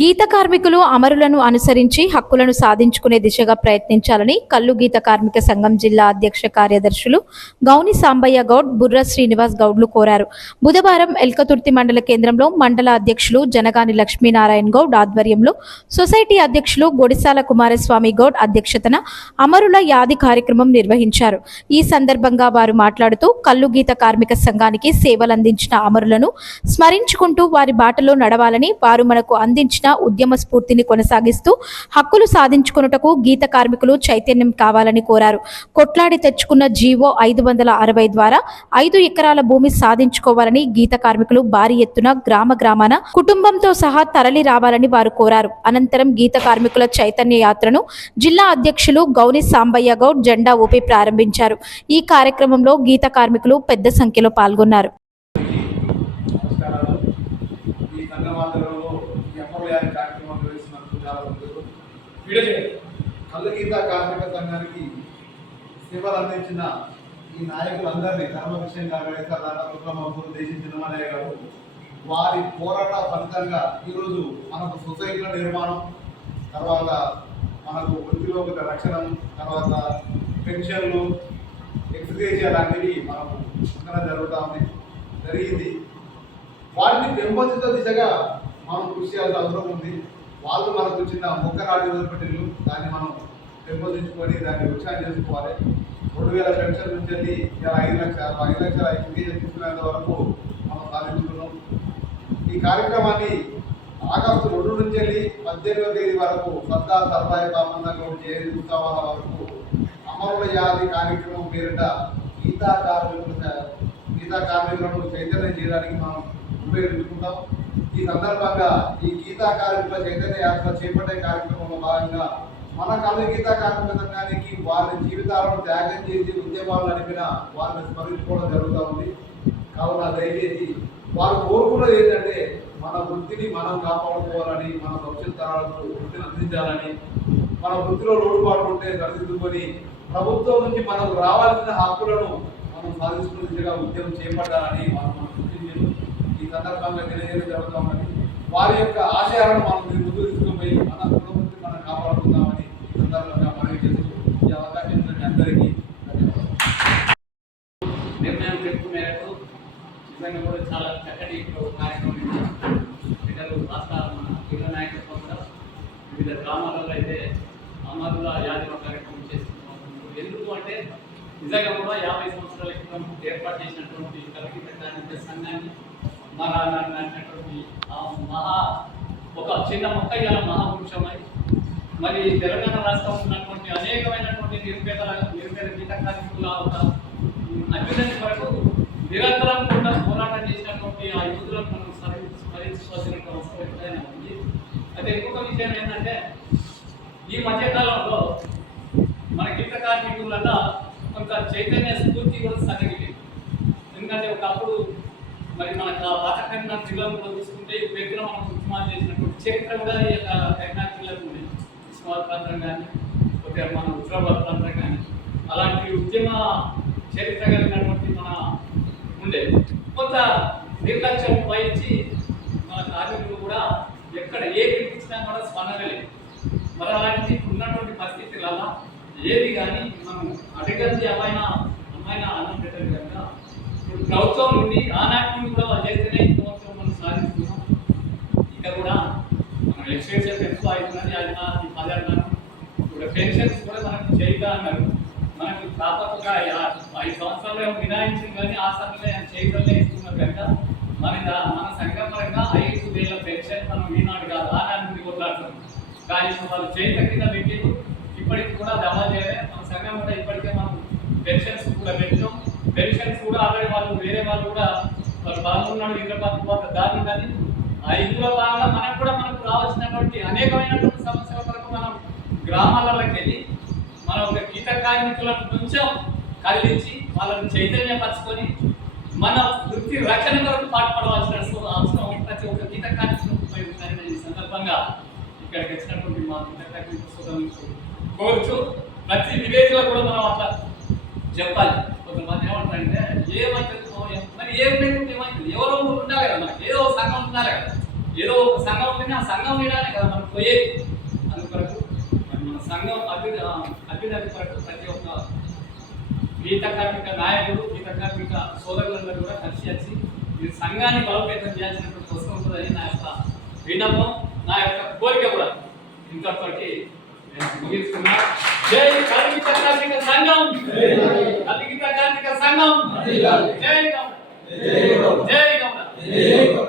గీత కార్మికులు అమరులను అనుసరించి హక్కులను సాధించుకునే దిశగా ప్రయత్నించాలని కల్లు గీత కార్మిక సంఘం జిల్లా అధ్యక్ష కార్యదర్శులు గౌని సాంబయ్య గౌడ్ బుర్ర శ్రీనివాస్ గౌడ్లు కోరారు. బుధవారం ఎల్కతుర్తి మండల కేంద్రంలో మండల అధ్యక్షులు జనగాని లక్ష్మీనారాయణ గౌడ్ ఆధ్వర్యంలో సొసైటీ అధ్యక్షులు గొడిసాల కుమారస్వామి గౌడ్ అధ్యక్షతన అమరుల యాది కార్యక్రమం నిర్వహించారు. ఈ సందర్భంగా వారు మాట్లాడుతూ కల్లు గీత కార్మిక సంఘానికి సేవలందించిన అమరులను స్మరించుకుంటూ వారి బాటలో నడవాలని వారు మనకు అందించిన ఉద్యమ స్ఫూర్తిని కొనసాగిస్తూ హక్కులు సాధించుకొనుటకు గీత కార్మికులు చైతన్యం కావాలని కోరారు. కొట్లాడి తెచ్చుకున్న జీవో ఐదు వందల అరవై ద్వారా ఐదు ఎకరాల భూమి సాధించుకోవాలని గీత కార్మికులు భారీ ఎత్తున గ్రామ గ్రామాన కుటుంబంతో సహా తరలి రావాలని వారు కోరారు. అనంతరం గీత కార్మికుల చైతన్య యాత్రను జిల్లా అధ్యక్షులు గౌని సాంబయ్య గౌడ్ జెండా ఊపి ప్రారంభించారు. ఈ కార్యక్రమంలో గీత కార్మికులు పెద్ద సంఖ్యలో పాల్గొన్నారు నమస్కారాలు ఈ సంఘమాధ్యమంలో ఈ అమ్మవారి కార్యక్రమం నిర్వహిస్తున్నందుకు చాలా సంతోషం కళ్ళగీత కార్మిక సంఘానికి సేవలు అందించిన ఈ నాయకులందరినీ ధర్మ విషయం కాగలేసారు దేశం చిన్నమనయ్య గారు. వారి పోరాట ఫలితంగా ఈరోజు మనకు సొసైటీల నిర్మాణం తర్వాత మనకు వృత్తిలో ఒక రక్షణ తర్వాత పెన్షన్లు ఎక్స్గ్రేషియా లాంటివి మనకు ఉండడం జరుగుతూ ఉంది జరిగింది. వాటిని పెంపొందిత దిశగా మనం కృషి చేయాల్సిన అవసరం ఉంది. వాళ్ళు మనకు చిన్న మొక్క నాటి వదిలిపెట్టిల్లు దాన్ని మనం పెంపొందించుకొని దాన్ని ఉత్సాహం చేసుకోవాలి. రెండు వేల పెన్షన్ నుంచి వెళ్ళి ఇలా ఐదు లక్షల ఐదు లక్షల ఐదు తీసుకునేంత వరకు మనం సాధించుకున్నాం. ఈ కార్యక్రమాన్ని ఆగస్టు రెండు నుంచి వెళ్ళి పద్దెనిమిదవ తేదీ వరకు సర్దార్ సర్దాయి సంబంధంగా గౌడ్ ఉత్సవాల వరకు అమరుల యాది కార్యక్రమం పేరిట గీతా కార్మికులు గీతా కార్మికులను చైతన్యం చేయడానికి మనం ఉపయోగించుకుంటాం. ఈ సందర్భంగా ఈ గీతా కార్మికుల చైతన్య యాత్ర చేపట్టే కార్యక్రమంలో భాగంగా మన కళ గీతా కార్మిక సంఘానికి వారి జీవితాలను త్యాగం చేసి ఉద్యమాలు నడిపిన వారిని స్మరించుకోవడం జరుగుతూ ఉంది. కావున దయచేసి వారు కోరుకున్నది ఏంటంటే మన వృత్తిని మనం కాపాడుకోవాలని మన భవిష్యత్ తరాలకు వృత్తిని అందించాలని మన వృత్తిలో లోటుపాట్లు ఉంటే సరిదిద్దుకొని ప్రభుత్వం నుంచి మనకు రావాల్సిన హక్కులను మనం సాధించుకునే దిశగా ఉద్యమం చేపట్టాలని మనం సందర్భంగా తెలియజేయడం జరుగుతూ ఉన్నది వారి యొక్క ఆశయాలను మనం మీరు ముందుకు తీసుకుపోయి మన కుటుంబాన్ని మనం కాపాడుకుందామని ఈ సందర్భంగా మనవి చేస్తూ ఈ అవకాశం ఇచ్చిన అందరికీ నిర్ణయం పెట్టుకున్న మేరకు నిజంగా కూడా చాలా చక్కటి కార్యక్రమం పిల్లలు రాష్ట్ర మన జిల్లా నాయకత్వంలో వివిధ గ్రామాలలో అయితే అమరుల యాదవ కార్యక్రమం చేస్తున్నాం ఎందుకు అంటే నిజంగా కూడా యాభై సంవత్సరాల క్రితం ఏర్పాటు చేసినటువంటి కలిగిత సంఘాన్ని సంఘాన్ని ఆ మహా ఒక చిన్న మొక్క ఇవాళ మహాపురుషమై మరి తెలంగాణ రాష్ట్రం ఉన్నటువంటి అనేకమైనటువంటి నిరుపేద నిరుపేద గీత కార్మికుల ఒక అభ్యున్నతి వరకు నిరంతరం కూడా పోరాటం చేసినటువంటి ఆ యువతులను మనం సరి స్మరించుకోవాల్సిన అవసరం ఎంతైనా ఉంది. అయితే ఇంకొక విషయం ఏంటంటే ఈ మధ్యకాలంలో మన గీత కొంత చైతన్య స్ఫూర్తి కూడా సరిగింది ఎందుకంటే ఒక మరి మన పాత కరీంనగర్ జిల్లాలో కూడా తీసుకుంటే ఈ మనం ఉద్యమాలు చేసినటువంటి చరిత్ర కూడా ఈ యొక్క కరీంనగర్ జిల్లాకు ఉంది. ఉస్మాన్ ప్రాంతం కానీ ఒక మన ఉత్తరాబాద్ ప్రాంతం కానీ అలాంటి ఉద్యమ చరిత్ర కలిగినటువంటి మన ఉండే. కొంత నిర్లక్ష్యం వహించి మన కార్మికులు కూడా ఎక్కడ ఏ పిలిపించినా కూడా స్పందనలేదు. మరి అలాంటి ఉన్నటువంటి పరిస్థితులలో ఏది కానీ మనం అడగంది అమ్మాయిన అమ్మాయిన అన్నం పెట్టే కనుక. ఇప్పుడు ప్రభుత్వం నుండి ఆనాటి నుండి చేస్తేనే ఈ మనం సాధిస్తున్నాం ఇక కూడా మన ఎక్స్టెన్షన్ ఎక్కువ అవుతుందని అది నా పది అన్నాను ఇప్పుడు పెన్షన్స్ కూడా మనకు చేయగా అన్నారు. మనకు కాకపోతే ఐదు సంవత్సరాలు ఏమో మినాయించింది కానీ ఆ సమయంలో చేయగలనే ఇస్తున్నారు కనుక మన మన సంఘం పరంగా ఐదు వేల పెన్షన్ మనం ఈనాడు కాదు ఆనాడు నుండి కొట్లాడుతున్నాం. కానీ వాళ్ళు చేత కింద పెట్టిండు ఇప్పటికి కూడా అమలు చేయలే. మన సంఘం కూడా ఇప్పటికే మనం పెన్షన్స్ కూడా పెట్టాం పెన్షన్స్ కూడా ఆల్రెడీ వాళ్ళు వేరే వాళ్ళు కూడా వాళ్ళు బాగున్నాడు ఇంద్రపాత్ర పోత దారి కానీ ఆ ఇందులో బాగా మనకు కూడా మనకు రావాల్సినటువంటి అనేకమైనటువంటి సమస్యల వరకు మనం గ్రామాలలోకి వెళ్ళి మన ఒక గీత కార్మికులను కొంచెం కదిలించి వాళ్ళని చైతన్యపరచుకొని మన వృత్తి రక్షణ కొరకు పాటుపడవలసిన అవసరం ప్రతి ఒక్క గీత కార్మికులకు ఉపయోగించాలని ఈ సందర్భంగా ఇక్కడికి వచ్చినటువంటి మా గీత కార్మిక సోదరులకు కోరుచు ప్రతి విలేజ్లో కూడా మనం అట్లా చెప్పాలి. కొంతమంది ఏమంటారంటే ఏమైతే ఏం లేకుండా ఏమైతుంది ఎవరో ఒకరు ఉండాలి కదా మనకి. ఏదో ఒక సంఘం ఉండాలి కదా. ఏదో ఒక సంఘం ఉంటుంది ఆ సంఘం వేయడానికి కదా మనం పోయేది. అందుకొరకు మరి మన సంఘం అభి అభ్యున్నతి కొరకు ప్రతి ఒక్క గీత కార్మిక నాయకుడు గీత కార్మిక సోదరులందరూ కూడా కలిసి వచ్చి ఈ సంఘాన్ని బలోపేతం చేయాల్సినటువంటి అవసరం ఉంటుందని నా యొక్క విన్నపం నా యొక్క కోరిక కూడా. ఇంతటితోటి నేను ముగించుకున్నా జై కార్మిక కార్మిక సంఘం! కార్మిక కార్మిక సంఘం! జై గౌడ జై గౌడ